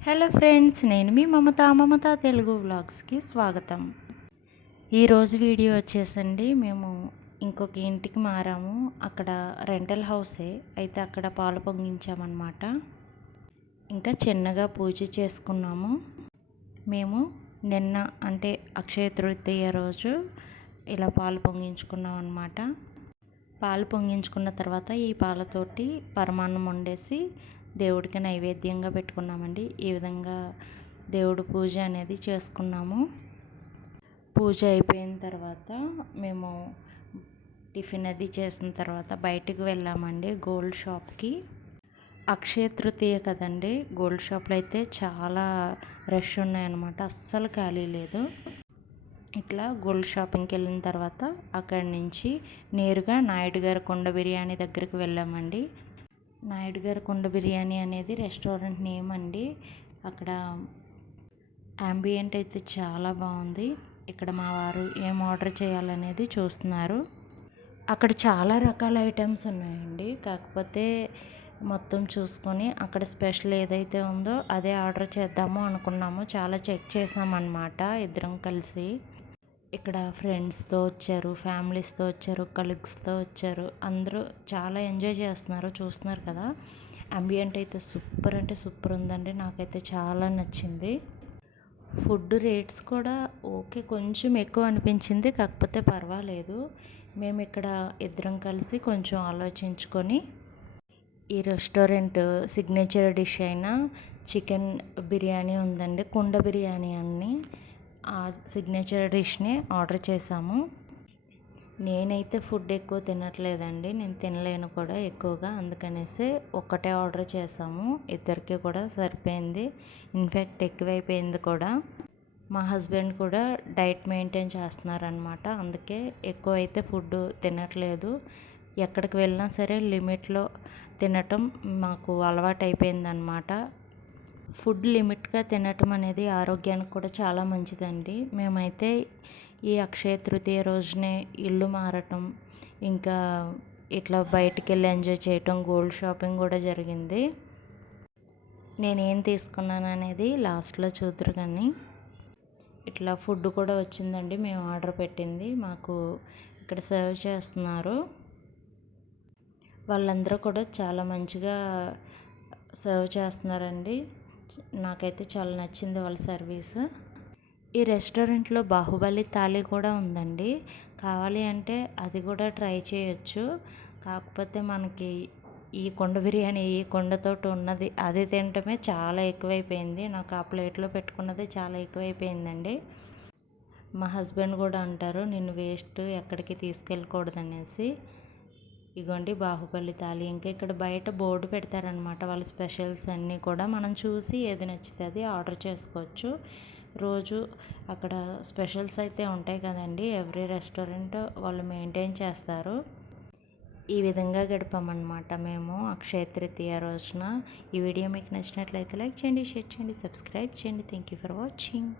Hello friends నేను మీ మమత మమత తెలుగు వ్లాగ్స్కి స్వాగతం. ఈరోజు వీడియో వచ్చేసండి మేము ఇంకొక ఇంటికి మారాము. అక్కడ రెంటల్ హౌసే అయితే అక్కడ పాలు పొంగించామన్నమాట. ఇంకా చిన్నగా పూజ చేసుకున్నాము. మేము నిన్న అంటే అక్షయ తృతీయ రోజు ఇలా పాలు పొంగించుకున్నాం అనమాట పాలు పొంగించుకున్న తర్వాత ఈ పాలతోటి పరమాన్నం వండేసి దేవుడికి నైవేద్యంగా పెట్టుకున్నామండి. ఈ విధంగా దేవుడు పూజ అనేది చేసుకున్నాము. పూజ అయిపోయిన తర్వాత మేము టిఫిన్ అది చేసిన తర్వాత బయటికి వెళ్ళామండి గోల్డ్ షాప్కి. అక్షయ తృతీయ కదండి గోల్డ్ షాప్లో అయితే చాలా రష్ ఉన్నాయన్నమాట. అస్సలు ఖాళీ లేదు. ఇట్లా గోల్డ్ షాపింగ్కి వెళ్ళిన తర్వాత అక్కడి నుంచి నేరుగా నాయుడు గారి కొండ బిర్యానీ దగ్గరికి వెళ్ళామండి. నాయుడు గారి కుండ బిర్యానీ అనేది రెస్టారెంట్ నేమ్ అండి. అక్కడ అంబియంట్ అయితే చాలా బాగుంది. ఇక్కడ మా వారు ఏం ఆర్డర్ చేయాలనేది చూస్తున్నారు. అక్కడ చాలా రకాల ఐటమ్స్ ఉన్నాయండి. కాకపోతే మొత్తం చూసుకొని అక్కడ స్పెషల్ ఏదైతే ఉందో అదే ఆర్డర్ చేద్దాము అనుకున్నాము. చాలా చెక్ చేసామన్నమాట ఇద్దరం కలిసి. ఇక్కడ ఫ్రెండ్స్తో వచ్చారు ఫ్యామిలీస్తో వచ్చారు కలీగ్స్తో వచ్చారు. అందరూ చాలా ఎంజాయ్ చేస్తున్నారు చూస్తున్నారు కదా. అంబియంట్ అయితే సూపర్ అంటే సూపర్ ఉందండి నాకైతే చాలా నచ్చింది. ఫుడ్ రేట్స్ కూడా ఓకే కొంచెం ఎక్కువ అనిపించింది కాకపోతే పర్వాలేదు. మేము ఇక్కడ ఇద్దరం కలిసి కొంచెం ఆలోచించుకొని ఈ రెస్టారెంట్ సిగ్నేచర్ డిష్ అయిన చికెన్ బిర్యానీ ఉందండి కుండ బిర్యానీ అన్నీ. ఆ సిగ్నేచర్ డిష్ని ఆర్డర్ చేశాము. నేనైతే ఫుడ్ ఎక్కువ తినట్లేదండి. నేను తినలేను కూడా ఎక్కువగా. అందుకనేసి ఒక్కటే ఆర్డర్ చేసాము ఇద్దరికి కూడా సరిపోయింది. ఇన్ఫ్యాక్ట్ ఎక్కువైపోయింది కూడా. మా హస్బెండ్ కూడా డైట్ మెయింటైన్ చేస్తున్నారనమాట అందుకే ఎక్కువ అయితే ఫుడ్ తినట్లేదు. ఎక్కడికి వెళ్ళినా సరే లిమిట్లో తినటం మాకు అలవాటు అయిపోయిందనమాట ఫుడ్ లిమిట్గా తినటం అనేది ఆరోగ్యానికి కూడా చాలా మంచిదండి. మేమైతే ఈ అక్షయ తృతీయ రోజునే ఇల్లు మారటం ఇంకా ఇట్లా బయటికి వెళ్ళి ఎంజాయ్ చేయటం గోల్డ్ షాపింగ్ కూడా జరిగింది. నేనేం తీసుకున్నాను అనేది లాస్ట్లో చూద్దరు కానీ ఇట్లా ఫుడ్ కూడా వచ్చిందండి. మేము ఆర్డర్ పెట్టింది. మాకు ఇక్కడ సర్వ్ చేస్తున్నారు. వాళ్ళందరూ కూడా చాలా మంచిగా సర్వ్ చేస్తున్నారండి. నాకైతే చాలా నచ్చింది వాళ్ళ సర్వీస్. ఈ రెస్టారెంట్లో బాహుబలి థాలీ కూడా ఉందండి. కావాలి అంటే అది కూడా ట్రై చేయొచ్చు. కాకపోతే మనకి ఈ కొండ బిర్యానీ ఈ కొండతోటి ఉన్నది అది తినటమే చాలా ఎక్కువైపోయింది. నాకు ఆ ప్లేట్లో పెట్టుకున్నది చాలా ఎక్కువైపోయిందండి. మా హస్బెండ్ కూడా అంటారు నిన్ను వేస్ట్ ఎక్కడికి తీసుకెళ్ళకూడదనేసి. ఇగోండి బాహుబలి తాలి ఇంకా ఇక్కడ బయట బోర్డు పెడతారనమాట వాళ్ళ స్పెషల్స్ అన్నీ కూడా మనం చూసి ఏది నచ్చితే అది ఆర్డర్ చేసుకోవచ్చు. రోజు అక్కడ స్పెషల్స్ అయితే ఉంటాయి కదండి. ఎవ్రీ రెస్టారెంట్ వాళ్ళు మెయింటైన్ చేస్తారు. ఈ విధంగా గడిపామన్నమాట మేము అక్షయ తృతీయ రోజున. ఈ వీడియో మీకు నచ్చినట్లయితే లైక్ చేయండి షేర్ చేయండి సబ్స్క్రైబ్ చేయండి. Thank you for watching